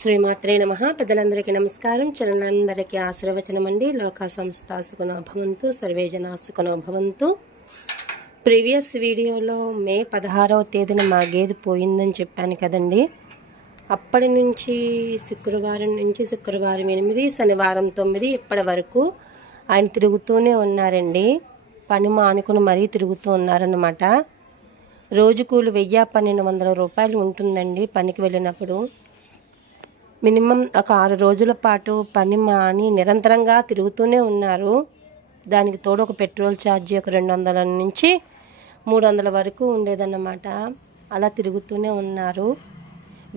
శ్రీమాత్రే నమః. పెద్దలందరికీ నమస్కారం. చరణాలందరికీ ఆశీర్వచనం అండి. లోకా సంస్థ సుఖనో భవంతు, సర్వే జనా సుఖనో భవంతు. ప్రీవియస్ వీడియోలో మే 16వ తేదీన మా గేదె పోయిందని చెప్పాను కదండి. అప్పటి నుంచి శుక్రవారం 8, శనివారం 9 ఇప్పటి వరకు ఆయన తిరుగుతూనే ఉన్నారండి. పని మానుకుని మరీ తిరుగుతూ ఉన్నారన్నమాట. రోజు కూలి 1000-1200 రూపాయలు ఉంటుందండి పనికి వెళ్ళినప్పుడు. మినిమం ఒక 6 రోజుల పాటు పని మాని నిరంతరంగా తిరుగుతూనే ఉన్నారు. దానికి తోడు ఒక పెట్రోల్ ఛార్జీ ఒక 200 నుంచి 300 వరకు ఉండేదన్నమాట. అలా తిరుగుతూనే ఉన్నారు.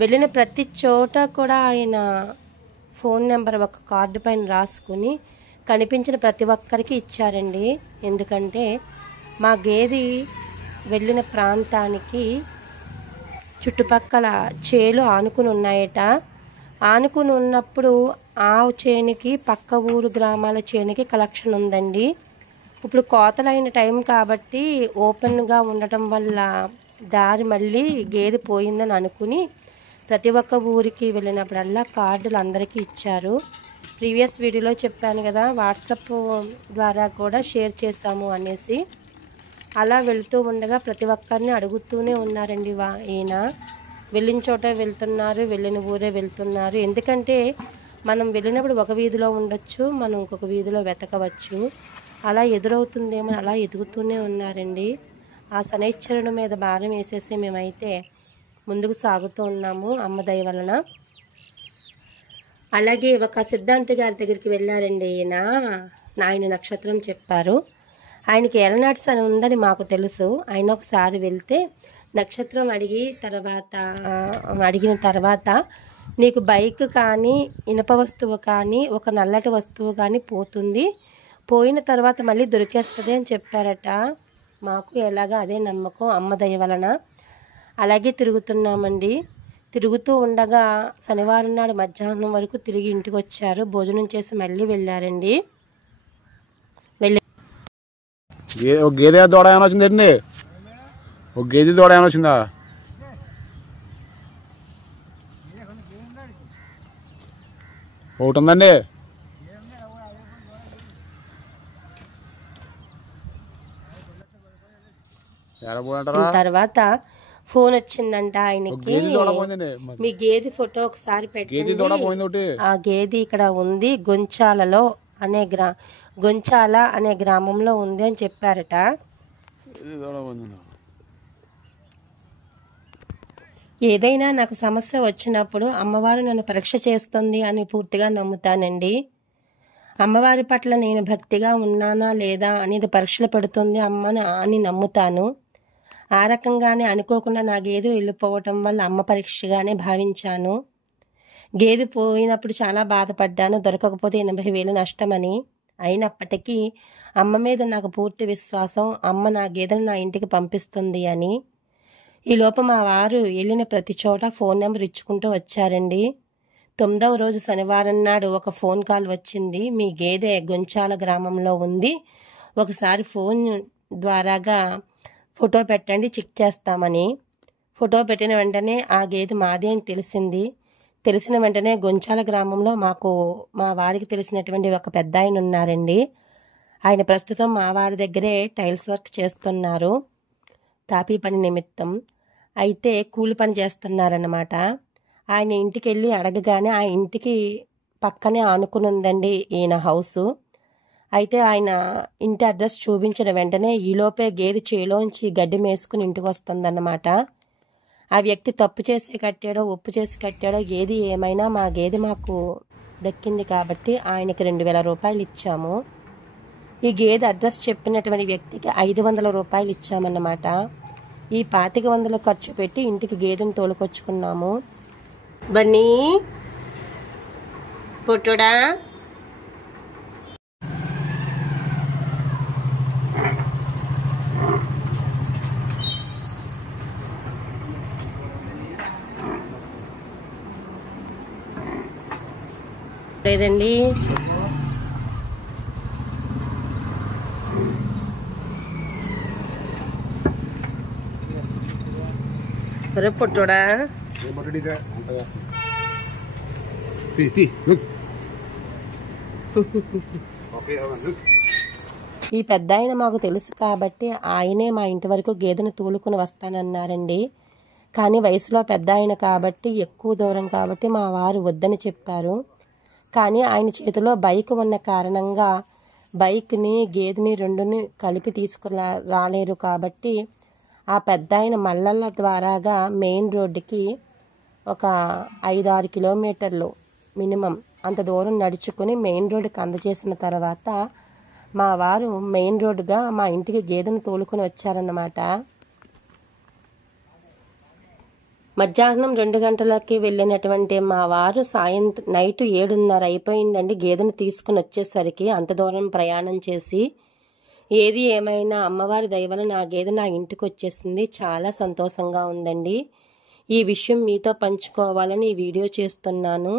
వెళ్ళిన ప్రతి చోట కూడా ఆయన ఫోన్ నెంబర్ ఒక కార్డు పైన రాసుకుని కనిపించిన ప్రతి ఒక్కరికి ఇచ్చారండి. ఎందుకంటే మా గేదె వెళ్ళిన ప్రాంతానికి చుట్టుపక్కల చేలు ఆనుకుని ఉన్నాయట. ఆనుకుని ఉన్నప్పుడు ఆ చేనికి పక్క ఊరు గ్రామాల చేనికి కలెక్షన్ ఉందండి. ఇప్పుడు కోతలైన టైం కాబట్టి ఓపెన్గా ఉండటం వల్ల దారి మళ్ళీ గేదె పోయిందని అనుకుని ప్రతి ఒక్క ఊరికి వెళ్ళినప్పుడల్లా కార్డులు అందరికీ ఇచ్చారు. ప్రీవియస్ వీడియోలో చెప్పాను కదా, వాట్సాప్ ద్వారా కూడా షేర్ చేశాము అనేసి. అలా వెళ్తూ ఉండగా ప్రతి ఒక్కరిని అడుగుతూనే ఉన్నారండి. ఈయన వెళ్ళిన చోట వెళ్తున్నారు, వెళ్ళిన ఊరే వెళ్తున్నారు. ఎందుకంటే మనం వెళ్ళినప్పుడు ఒక వీధిలో ఉండొచ్చు, మనం ఇంకొక వీధిలో వెతకవచ్చు. అలా ఎదురవుతుందేమో అలా ఎదుగుతూనే ఉన్నారండి. ఆ శనైశ్వరుని మీద భారం వేసేసి మేమైతే ముందుకు సాగుతూ ఉన్నాము అమ్మ దయ వలన. అలాగే ఒక సిద్ధాంతి గారి దగ్గరికి వెళ్ళారండి. ఆయన నక్షత్రం చెప్పారు. ఆయనకి ఎలనాట్స్ అని ఉందని మాకు తెలుసు. ఆయన ఒకసారి వెళ్తే నక్షత్రం అడిగిన తర్వాత నీకు బైక్ కానీ ఇనప వస్తువు కానీ ఒక నల్లటి వస్తువు కానీ పోతుంది, పోయిన తర్వాత మళ్ళీ దొరికేస్తుంది అని చెప్పారట. మాకు ఎలాగా అదే నమ్మకం అమ్మ దయ వలన. అలాగే తిరుగుతున్నామండి. తిరుగుతూ ఉండగా శనివారం నాడు మధ్యాహ్నం వరకు తిరిగి ఇంటికి వచ్చారు. భోజనం చేసి మళ్ళీ వెళ్ళారండి. గేదె దూడ ఏమైనా వచ్చిందండి? ఒక గేదె దూడ ఏమైనా వచ్చిందా? ఒకటి ఉందండి. తర్వాత ఫోన్ వచ్చిందంట ఆయనకి. మీ గేదె ఫోటో ఒకసారి పెట్టండి, ఆ గేదె ఇక్కడ ఉంది గొంచాల అనే గ్రామంలో ఉంది అని చెప్పారట. ఏదైనా నాకు సమస్య వచ్చినప్పుడు అమ్మవారు నన్ను పరీక్ష చేస్తుంది అని పూర్తిగా నమ్ముతానండి. అమ్మవారి పట్ల నేను భక్తిగా ఉన్నానా లేదా అనేది పరీక్షలు పెడుతుంది అమ్మ అని నమ్ముతాను. ఆ రకంగానే అనుకోకుండా నా గేదె వెళ్ళిపోవటం వల్ల అమ్మ పరీక్షగానే భావించాను. గేదె పోయినప్పుడు చాలా బాధపడ్డాను, దొరకకపోతే 80,000 నష్టమని. అయినప్పటికీ అమ్మ మీద నాకు పూర్తి విశ్వాసం, అమ్మ నా గేదెను నా ఇంటికి పంపిస్తుంది అని. ఈలోపు మా వారు వెళ్ళిన ప్రతి చోట ఫోన్ నెంబర్ ఇచ్చుకుంటూ వచ్చారండి. 9వ రోజు శనివారం నాడు ఒక ఫోన్ కాల్ వచ్చింది. మీ గేదె గొంచాల గ్రామంలో ఉంది, ఒకసారి ఫోన్ ద్వారాగా ఫోటో పెట్టండి, చెక్ చేస్తామని. ఫోటో పెట్టిన వెంటనే ఆ గేదె మాది అని తెలిసింది. తెలిసిన వెంటనే గొంచాల గ్రామంలో మా వారికి తెలిసినటువంటి ఒక పెద్ద ఆయన ఉన్నారండి. ఆయన ప్రస్తుతం మా వారి దగ్గరే టైల్స్ వర్క్ చేస్తున్నారు, తాపీ పని నిమిత్తం. అయితే కూలి పని చేస్తున్నారన్నమాట. ఆయన ఇంటికి వెళ్ళి అడగగానే ఆ ఇంటికి పక్కనే ఆనుకుని ఉందండి ఈయన హౌసు. అయితే ఆయన ఇంటి అడ్రస్ చూపించిన వెంటనే ఈలోపే గేదె చేలోంచి గడ్డి మేసుకుని ఇంటికి వస్తుందన్నమాట. ఆ వ్యక్తి తప్పు చేసి కట్టాడో ఒప్పు చేసి కట్టాడో ఏది ఏమైనా మా గేదె మాకు దక్కింది కాబట్టి ఆయనకి 2,000 రూపాయలు ఇచ్చాము. ఈ గేదె అడ్రస్ చెప్పినటువంటి వ్యక్తికి 500 రూపాయలు ఇచ్చామన్నమాట. ఈ 2500 ఖర్చు పెట్టి ఇంటికి గేదెను తోలుకొచ్చుకున్నాము. బన్నీ పొట్టుడా లేదండి. పొట్టుడా ఈ పెద్ద ఆయన మాకు తెలుసు కాబట్టి ఆయనే మా ఇంటి వరకు గేదెను తోలుకుని వస్తానన్నారండి. కానీ వయసులో పెద్ద ఆయన కాబట్టి ఎక్కువ దూరం కాబట్టి మా వారు వద్దని చెప్పారు. కానీ ఆయన చేతిలో బైక్ ఉన్న కారణంగా బైక్ని గేదెని రెండుని కలిపి రాలేరు కాబట్టి ఆ పెద్ద ఆయన మల్లళ్ళ ద్వారాగా మెయిన్ రోడ్డుకి ఒక 5-6 కిలోమీటర్లు మినిమం అంత దూరం నడుచుకుని మెయిన్ రోడ్డుకి అందజేసిన తర్వాత మా వారు మెయిన్ రోడ్డుగా మా ఇంటికి గేదెను తోలుకొని వచ్చారన్నమాట. మధ్యాహ్నం 2 గంటలకి వెళ్ళినటువంటి మా వారు నైట్ 7:30 అయిపోయిందండి గేదెను తీసుకుని వచ్చేసరికి. అంత దూరం ప్రయాణం చేసి ఏది ఏమైనా అమ్మవారి దయ వలన నా గేదె నా ఇంటికి వచ్చేసింది. చాలా సంతోషంగా ఉందండి. ఈ విషయం మీతో పంచుకోవాలని ఈ వీడియో చేస్తున్నాను.